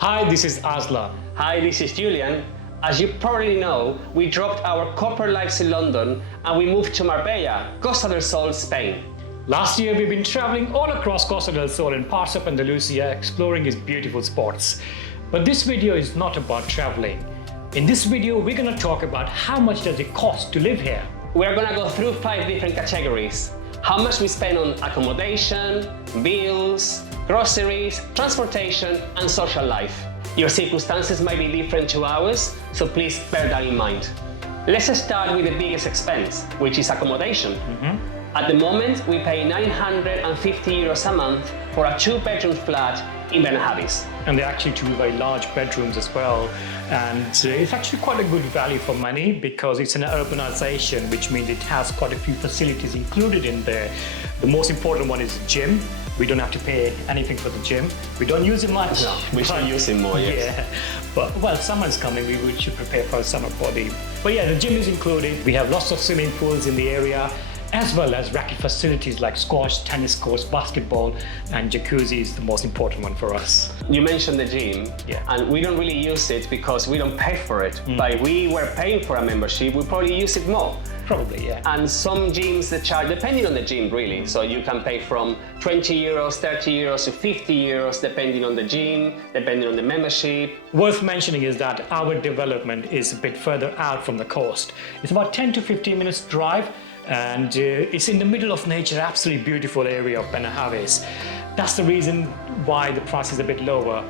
Hi, this is Asla. Hi, this is Julian. As you probably know, we dropped our corporate lives in London and we moved to Marbella, Costa del Sol, Spain. Last year, we've been traveling all across Costa del Sol and parts of Andalusia, exploring its beautiful spots. But this video is not about traveling. In this video, we're going to talk about how much does it cost to live here. We're gonna go through 5 different categories. How much we spend on accommodation, bills, groceries, transportation, and social life. Your circumstances might be different to ours, so please bear that in mind. Let's start with the biggest expense, which is accommodation. At the moment, we pay 950 euros a month for a 2-bedroom flat in Benalmadena. And they're actually 2 very large bedrooms as well. And it's actually quite a good value for money because it's an urbanization, which means it has quite a few facilities included in there. The most important one is the gym. We don't have to pay anything for the gym. We don't use it much. No, we should use it more, yes. Yeah, but well, summer's coming, we should prepare for a summer body. But yeah, the gym is included. We have lots of swimming pools in the area, as well as racket facilities like squash, tennis courts, basketball, and jacuzzi is the most important one for us. You mentioned the gym, and we don't really use it because we don't pay for it. But if we were paying for a membership, we probably use it more. Probably, yeah. And some gyms that charge, depending on the gym really, so you can pay from 20 euros, 30 euros to 50 euros, depending on the gym, depending on the membership. Worth mentioning is that our development is a bit further out from the coast. It's about 10 to 15 minutes drive, and it's in the middle of nature, absolutely beautiful area of Benalmadena. That's the reason why the price is a bit lower.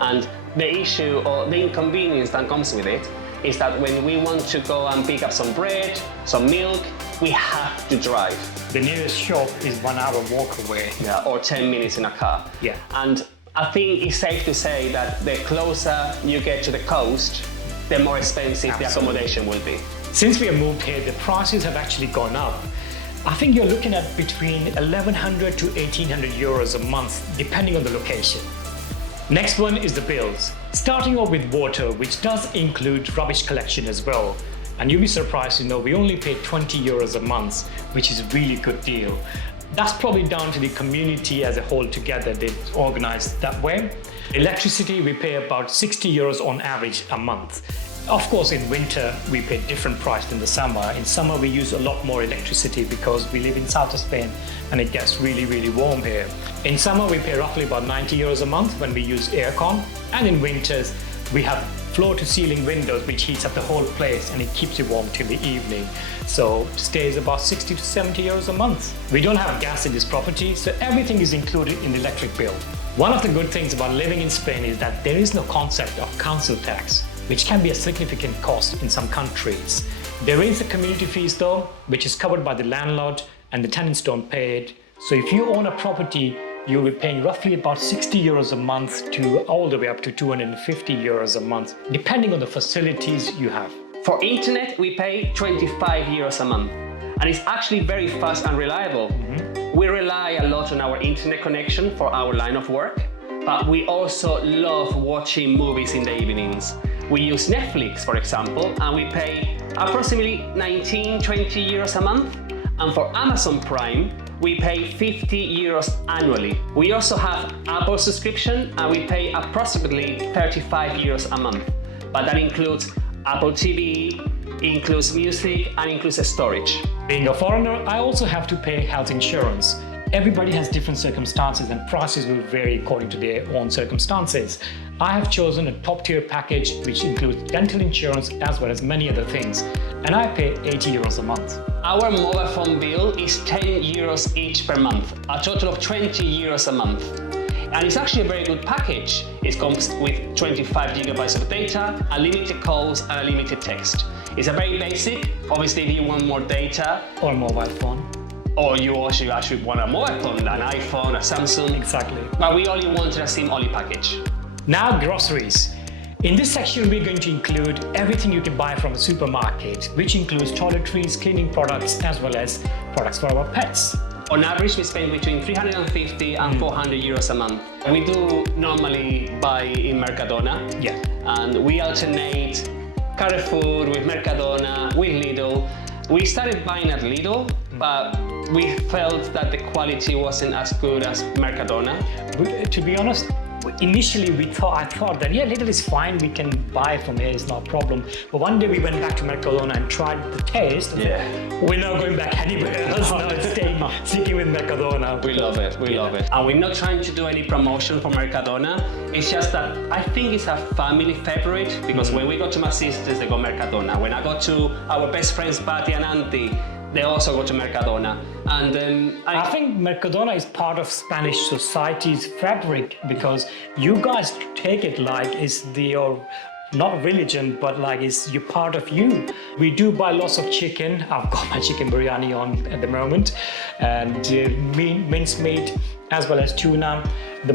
And the issue or the inconvenience that comes with it is that when we want to go and pick up some bread, some milk, we have to drive. The nearest shop is 1 hour walk away. Yeah, or 10 minutes in a car. Yeah. And I think it's safe to say that the closer you get to the coast, the more expensive the accommodation will be. Since we have moved here, the prices have actually gone up. I think you're looking at between 1,100 to 1,800 euros a month, depending on the location. Next one is the bills. Starting off with water, which does include rubbish collection as well. And you'll be surprised to know we only pay 20 euros a month, which is a really good deal. That's probably down to the community as a whole together. They've organized that way. Electricity, we pay about 60 euros on average a month. Of course, in winter, we pay different price than the summer. In summer, we use a lot more electricity because we live in south of Spain and it gets really, really warm here. In summer, we pay roughly about 90 euros a month when we use aircon. And in winters, we have floor-to-ceiling windows, which heats up the whole place and it keeps you warm till the evening. So stays about 60 to 70 euros a month. We don't have gas in this property, so everything is included in the electric bill. One of the good things about living in Spain is that there is no concept of council tax, which can be a significant cost in some countries. There is the community fees though, which is covered by the landlord and the tenants don't pay it. So if you own a property, you'll be paying roughly about 60 euros a month to all the way up to 250 euros a month, depending on the facilities you have. For internet, we pay 25 euros a month. And it's actually very fast and reliable. We rely a lot on our internet connection for our line of work, but we also love watching movies in the evenings. We use Netflix, for example, and we pay approximately 19, 20 euros a month. And for Amazon Prime, we pay 50 euros annually. We also have Apple subscription and we pay approximately 35 euros a month. But that includes Apple TV, includes music and includes storage. Being a foreigner, I also have to pay health insurance. Everybody has different circumstances and prices will vary according to their own circumstances. I have chosen a top-tier package which includes dental insurance as well as many other things, and I pay 80 euros a month. Our mobile phone bill is 10 euros each per month, a total of 20 euros a month. And it's actually a very good package. It comes with 25 gigabytes of data, unlimited calls and unlimited text. It's a very basic, obviously if you want more data. Or mobile phone. Or you also actually want a mobile phone, an iPhone, a Samsung. Exactly. But we only wanted a SIM-only package. Now groceries. In this section, we're going to include everything you can buy from a supermarket, which includes toiletries, cleaning products, as well as products for our pets. On average, we spend between 350 and 400 euros a month. We do normally buy in Mercadona. Yeah. And we alternate Carrefour with Mercadona, with Lidl. We started buying at Lidl, but we felt that the quality wasn't as good as Mercadona. To be honest, initially I thought that, yeah, little is fine, we can buy from here, it's not a problem. But one day we went back to Mercadona and tried the taste. We're not going back anywhere else now, it's sticking with Mercadona. We love it, we love it. And we're not trying to do any promotion for Mercadona. It's just that I think it's a family favorite, because when we go to my sisters, they go Mercadona. When I go to our best friends, Patty and Auntie, they also go to Mercadona. And I think Mercadona is part of Spanish society's fabric, because you guys take it like it's your, not religion, but like it's you're part of you. We do buy lots of chicken. I've got my chicken biryani on at the moment, and minced meat, as well as tuna. The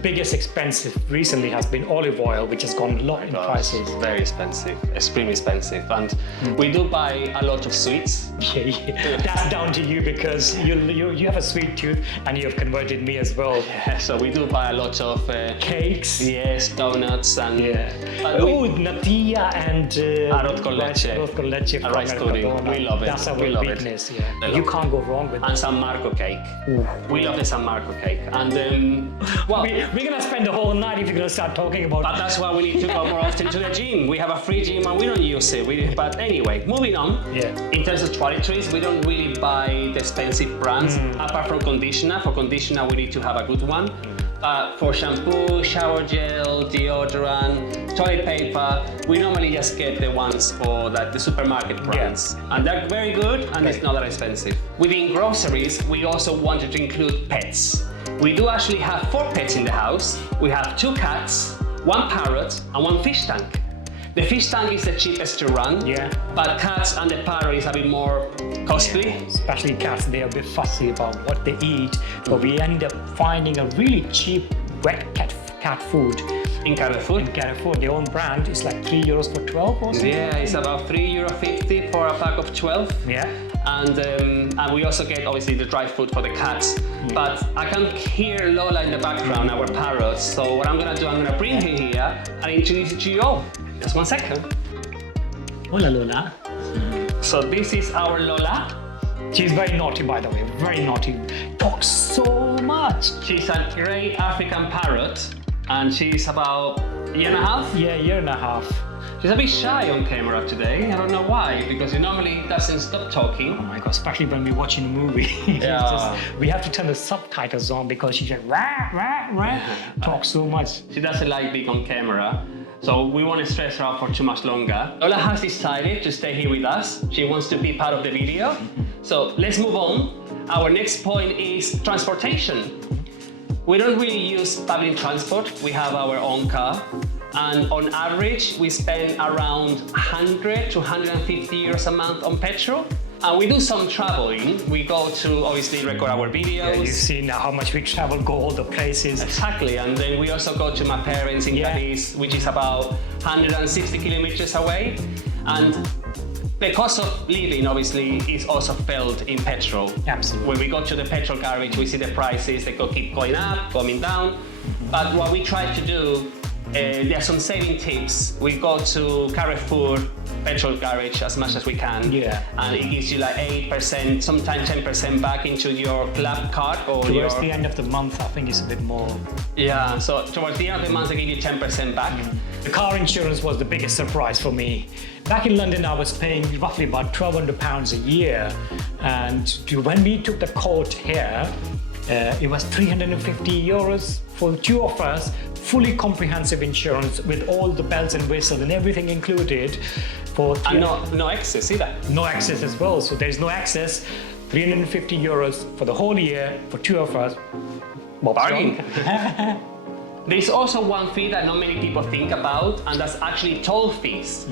biggest expensive recently has been olive oil, which has gone a lot in prices. Very expensive, extremely expensive. And we do buy a lot of sweets. Yeah. That's down to you, because you have a sweet tooth and you have converted me as well. Yeah, so we do buy a lot of cakes. Yes, donuts and natilla and arroz con leche. Arroz con leche from rice pudding. We love it. That's our weakness. Yeah. You can't go wrong with and San Marco cake. Ooh. We love the San Marco cake. And well, we're gonna spend the whole night if you're gonna start talking about. But that's why we need to go more often to the gym. We have a free gym and we don't use it. But anyway, moving on. Yeah. In terms of toiletries, we don't really buy the expensive brands. Apart from conditioner. For conditioner, we need to have a good one. For shampoo, shower gel, deodorant, toilet paper, we normally just get the ones for the supermarket brands. Yeah. And they're very good, and it's not that expensive. Within groceries, we also wanted to include pets. We do actually have 4 pets in the house. We have 2 cats, 1 parrot, and 1 fish tank. The fish tank is the cheapest to run, but cats and the parrot is a bit more costly. Yeah, especially cats, they're a bit fussy about what they eat, but we end up finding a really cheap wet cat food. In Carrefour? In Carrefour, their own brand is like €3 for 12 or something. Yeah, it's about €3.50 for a pack of 12. Yeah. And we also get obviously the dry food for the cats. But I can hear Lola in the background, our parrot. So what I'm gonna do, I'm gonna bring her here and introduce it to you all. Just 1 second. Hola, Lola. So this is our Lola. She's very naughty, by the way, very naughty. Talks so much. She's a grey African parrot, and she's about a year and a half? Yeah, year and a half. She's a bit shy on camera today. I don't know why, because she normally doesn't stop talking. Oh my God, especially when we're watching a movie. Yeah. We have to turn the subtitles on because she just talks so much. She doesn't like being on camera. So we won't stress her out for too much longer. Lola has decided to stay here with us. She wants to be part of the video. So let's move on. Our next point is transportation. We don't really use public transport. We have our own car. And on average, we spend around 100 to 150 euros a month on petrol. And we do some traveling. We go to obviously record our videos. Yeah, you've seen how much we travel, go all the places. Exactly, and then we also go to my parents in Cadiz, which is about 160 kilometers away. And the cost of living obviously is also felt in petrol. Absolutely. When we go to the petrol garage, we see the prices, they keep going up, coming down. But what we try to do, there are some saving tips. We go to Carrefour petrol garage as much as we can. Yeah. And it gives you like 8%, sometimes 10% back into your club card or towards the end of the month, I think it's a bit more. Yeah, so towards the end of the month, they give you 10% back. The car insurance was the biggest surprise for me. Back in London, I was paying roughly about £1,200 a year. And when we took the quote here, it was €350 for the 2 of us, fully comprehensive insurance with all the bells and whistles and everything included. And no excess either. No excess as well. So there's no excess. €350 for the whole year for 2 of us. Bargain. There's also one fee that not many people think about, and that's actually toll fees.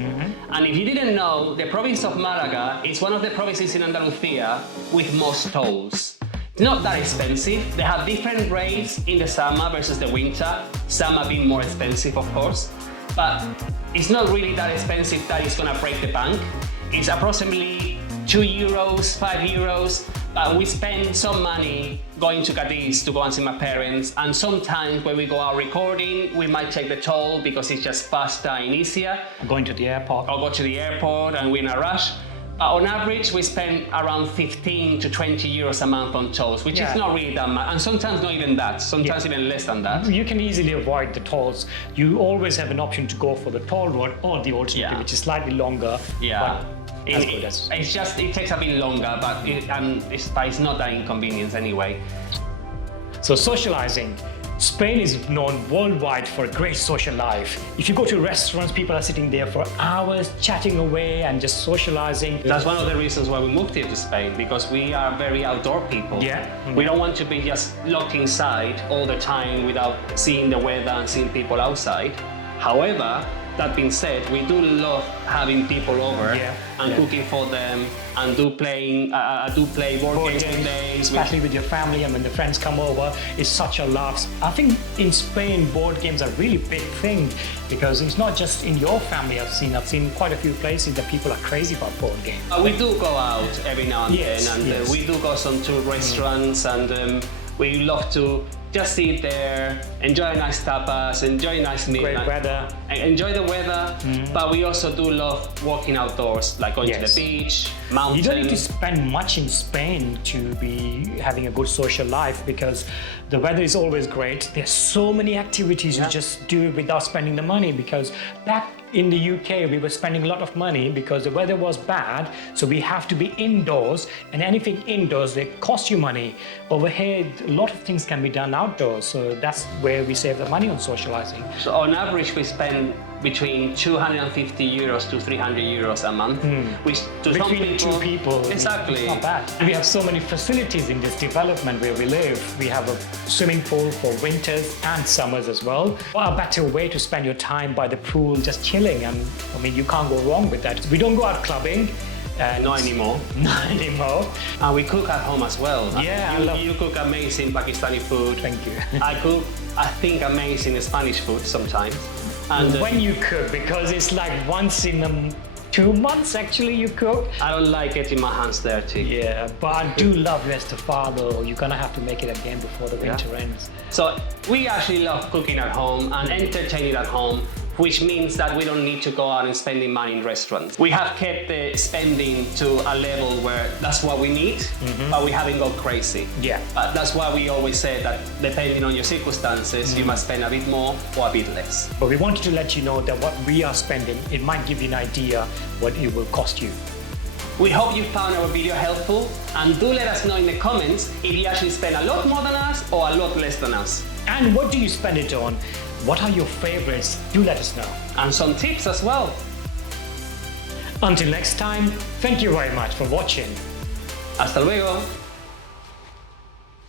And if you didn't know, the province of Malaga is one of the provinces in Andalusia with most tolls. It's not that expensive. They have different rates in the summer versus the winter. Summer being more expensive, of course. But it's not really that expensive that it's gonna break the bank. It's approximately €2, €5, but we spend some money going to Cadiz to go and see my parents, and sometimes when we go out recording, we might take the toll because it's just faster and easier. Going to the airport. Or go to the airport and we're in a rush. On average, we spend around 15 to 20 euros a month on tolls, which is not really that much, and sometimes not even that, sometimes even less than that. You can easily avoid the tolls. You always have an option to go for the toll road or the alternative, which is slightly longer. Yeah. But as good as. It's just, it takes a bit longer, but it's not that inconvenience anyway. So socializing. Spain is known worldwide for a great social life. If you go to restaurants, people are sitting there for hours, chatting away and just socializing. That's one of the reasons why we moved here to Spain, because we are very outdoor people. Yeah. We don't want to be just locked inside all the time without seeing the weather and seeing people outside. However, that being said, we do love having people over and cooking for them, and do play board games with them. Especially with your family, and when the friends come over, it's such a laugh. I think in Spain, board games are a really big thing, because it's not just in your family. I've seen quite a few places that people are crazy about board games. We do go out every now and then, and we do go to restaurants, and we love to just sit there, enjoy a nice tapas, enjoy a nice meal. Great weather. Enjoy the weather, but we also do love walking outdoors, like going to the beach, mountains. You don't need to spend much in Spain to be having a good social life, because the weather is always great. There's so many activities you just do without spending the money, because back in the UK, we were spending a lot of money because the weather was bad, so we have to be indoors, and anything indoors, they cost you money. Over here, a lot of things can be done outdoors, so that's where we save the money on socializing. So on average, we spend between 250 euros to 300 euros a month, which to some Between two people, exactly, it's not bad. We have so many facilities in this development where we live. We have a swimming pool for winters and summers as well. What a better way to spend your time by the pool, just chilling, and I mean, you can't go wrong with that. We don't go out clubbing. Not anymore. Not anymore. And we cook at home as well. Yeah, you cook amazing Pakistani food. Thank you. I cook, I think, amazing Spanish food sometimes. And when you cook, because it's like once in 2 months actually you cook. I don't like getting my hands dirty. Yeah, but I do love Estepona. You're gonna have to make it again before the winter ends. So we actually love cooking at home and entertaining at home, which means that we don't need to go out and spending money in restaurants. We have kept the spending to a level where that's what we need, but we haven't gone crazy. Yeah. But that's why we always say that depending on your circumstances, you must spend a bit more or a bit less. But we wanted to let you know that what we are spending, it might give you an idea what it will cost you. We hope you found our video helpful, and do let us know in the comments if you actually spend a lot more than us or a lot less than us. And what do you spend it on? What are your favorites? Do let us know. And some tips as well. Until next time, thank you very much for watching. Hasta luego.